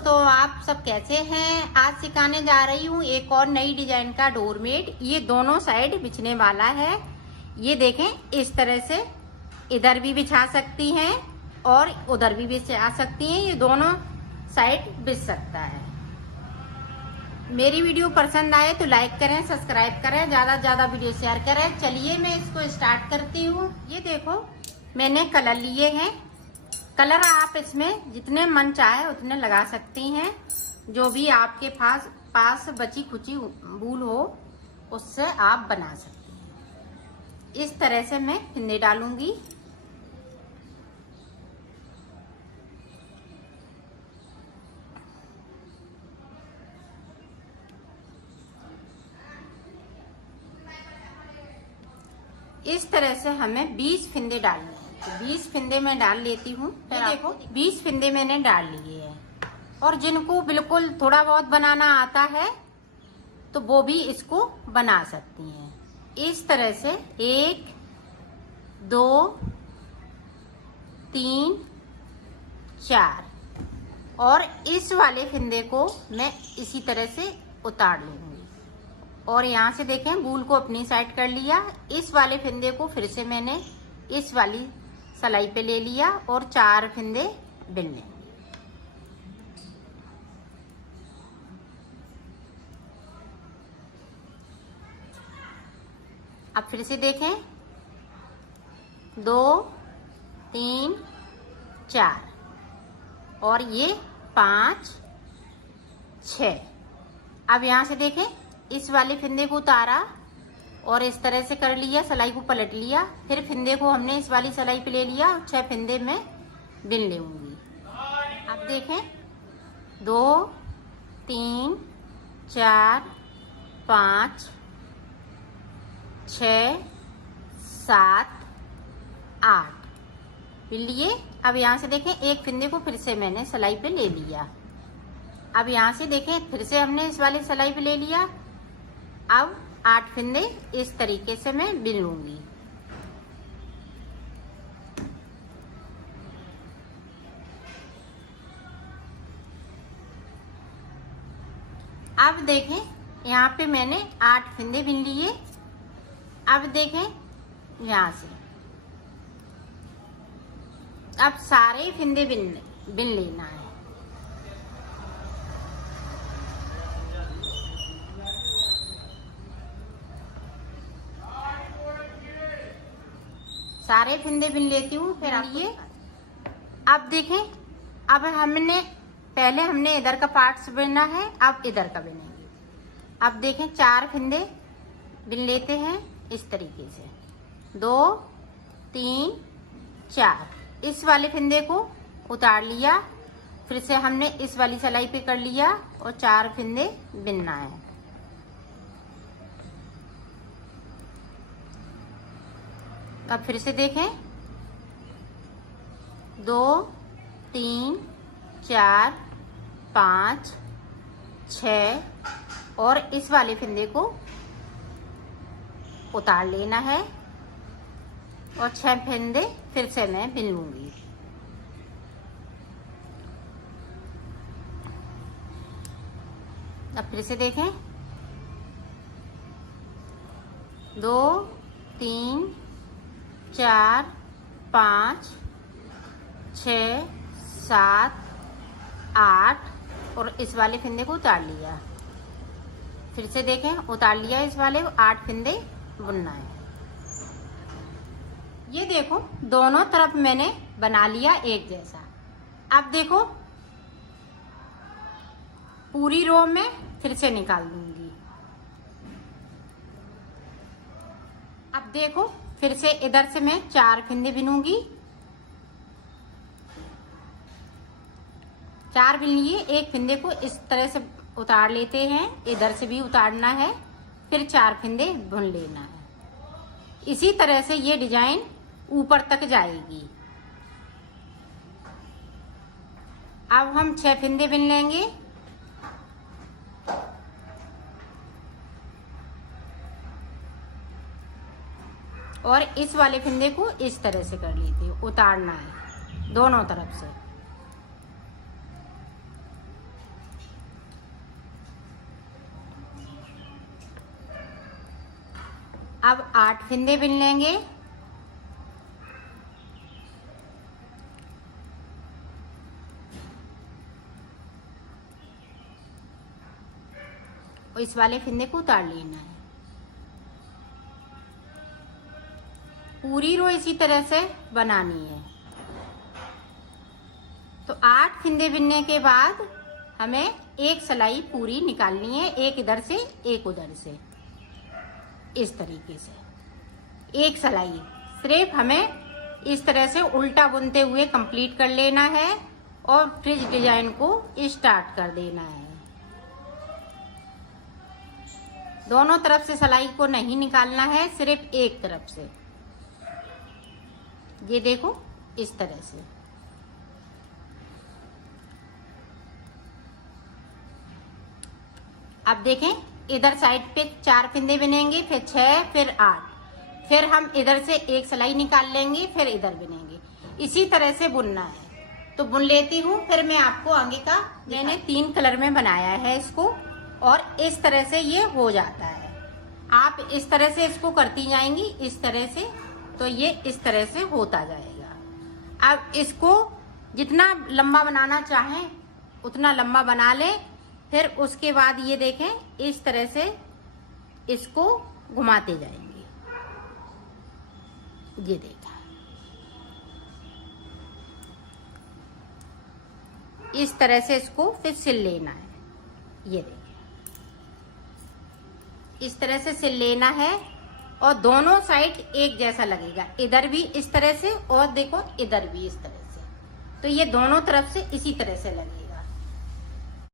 दोस्तों, आप सब कैसे हैं। आज सिखाने जा रही हूँ एक और नई डिजाइन का डोरमेट। ये दोनों साइड बिछने वाला है। ये देखें, इस तरह से इधर भी बिछा सकती हैं और उधर भी बिछा सकती हैं। ये दोनों साइड बिछ सकता है। मेरी वीडियो पसंद आए तो लाइक करें, सब्सक्राइब करें, ज्यादा से ज्यादा वीडियो शेयर करें। चलिए मैं इसको स्टार्ट करती हूँ। ये देखो, मैंने कलर लिए हैं। कलर आप इसमें जितने मन चाहे उतने लगा सकती हैं। जो भी आपके पास बची खुची वूल हो उससे आप बना सकती हैं। इस तरह से मैं फिंदे डालूंगी। इस तरह से हमें 20 फिंदे डालने हैं। तो 20 फिंदे मैं डाल लेती हूँ। फिर देखो, 20 फिंदे मैंने डाल लिए हैं। और जिनको बिल्कुल थोड़ा बहुत बनाना आता है तो वो भी इसको बना सकती हैं। इस तरह से 1 2 3 4 और इस वाले फिंदे को मैं इसी तरह से उतार लूंगी। और यहाँ से देखें, वूल को अपनी साइड कर लिया। इस वाले फिंदे को फिर से मैंने इस वाली सलाई पे ले लिया और 4 फिंदे बिन लेंगे। अब फिर से देखें, 2 3 4 और ये 5 6। अब यहाँ से देखें, इस वाले फिंदे को उतारा और इस तरह से कर लिया, सलाई को पलट लिया। फिर फिंदे को हमने इस वाली सलाई पे ले लिया और 6 फिंदे में बिन लूंगी। अब देखें, 2 3 4 5 6 7 8 बिन लिए। अब यहाँ से देखें, एक फिंदे को फिर से मैंने सलाई पे ले लिया। अब यहाँ से देखें, फिर से हमने इस वाली सलाई पे ले लिया। अब 8 फिंदे इस तरीके से मैं बिन लूंगी। अब देखें, यहाँ पे मैंने 8 फिंदे बिन लिए। अब देखें, यहाँ से अब सारे फिंदे बिन लेना है। सारे फिंदे बिन लेती हूँ। फिर ये अब देखें, अब हमने इधर का पार्ट्स बिनना है, अब इधर का बिनेंगे। अब देखें, 4 फिंदे बिन लेते हैं इस तरीके से। 2 3 4 इस वाले फिंदे को उतार लिया। फिर से हमने इस वाली सलाई पे कर लिया और 4 फिंदे बिनना है। अब फिर से देखें, 2 3 4 5 6 और इस वाले फिंदे को उतार लेना है और 6 फिंदे फिर से मैं बिन लूंगी। अब फिर से देखें, 2 3 4 5 6 7 8 और इस वाले फिंदे को उतार लिया। फिर से देखें, उतार लिया इस वाले, 8 फिंदे बुनना है। ये देखो, दोनों तरफ मैंने बना लिया एक जैसा। अब देखो, पूरी रो में फिर से निकाल दूंगी। अब देखो, फिर से इधर से मैं 4 फिंदे बिनूंगी। 4 बिन लिए। एक फिंदे को इस तरह से उतार लेते हैं, इधर से भी उतारना है, फिर 4 फिंदे बुन लेना है। इसी तरह से ये डिजाइन ऊपर तक जाएगी। अब हम 6 फिंदे बिन लेंगे। और इस वाले फिंदे को इस तरह से कर लेते हो, उतारना है दोनों तरफ से। अब 8 फंदे बुन लेंगे। और इस वाले फंदे को उतार लेना है। पूरी रो इसी तरह से बनानी है। तो 8 फंदे बुनने के बाद हमें एक सिलाई पूरी निकालनी है, एक इधर से एक उधर से, इस तरीके से एक सिलाई सिर्फ हमें इस तरह से उल्टा बुनते हुए कंप्लीट कर लेना है और फ्रिज डिजाइन को स्टार्ट कर देना है। दोनों तरफ से सिलाई को नहीं निकालना है, सिर्फ एक तरफ से। ये देखो इस तरह से। अब देखें, इधर साइड पे 4 फंदे बुनेंगे, फिर 6, फिर 8, फिर हम इधर से एक सिलाई निकाल लेंगे, फिर इधर बुनेंगे। इसी तरह से बुनना है। तो बुन लेती हूँ, फिर मैं आपको आगे का। मैंने 3 कलर में बनाया है इसको, और इस तरह से ये हो जाता है। आप इस तरह से इसको करती जाएंगी, इस तरह से, तो ये इस तरह से होता जाएगा। अब इसको जितना लंबा बनाना चाहें उतना लंबा बना लें। फिर उसके बाद ये देखें, इस तरह से इसको घुमाते जाएंगे। ये देखा, इस तरह से इसको फिर सिल लेना है। ये देखिए, इस तरह से सिल लेना है और दोनों साइड एक जैसा लगेगा। इधर भी इस तरह से और देखो इधर भी इस तरह से। तो ये दोनों तरफ से इसी तरह से लगेगा।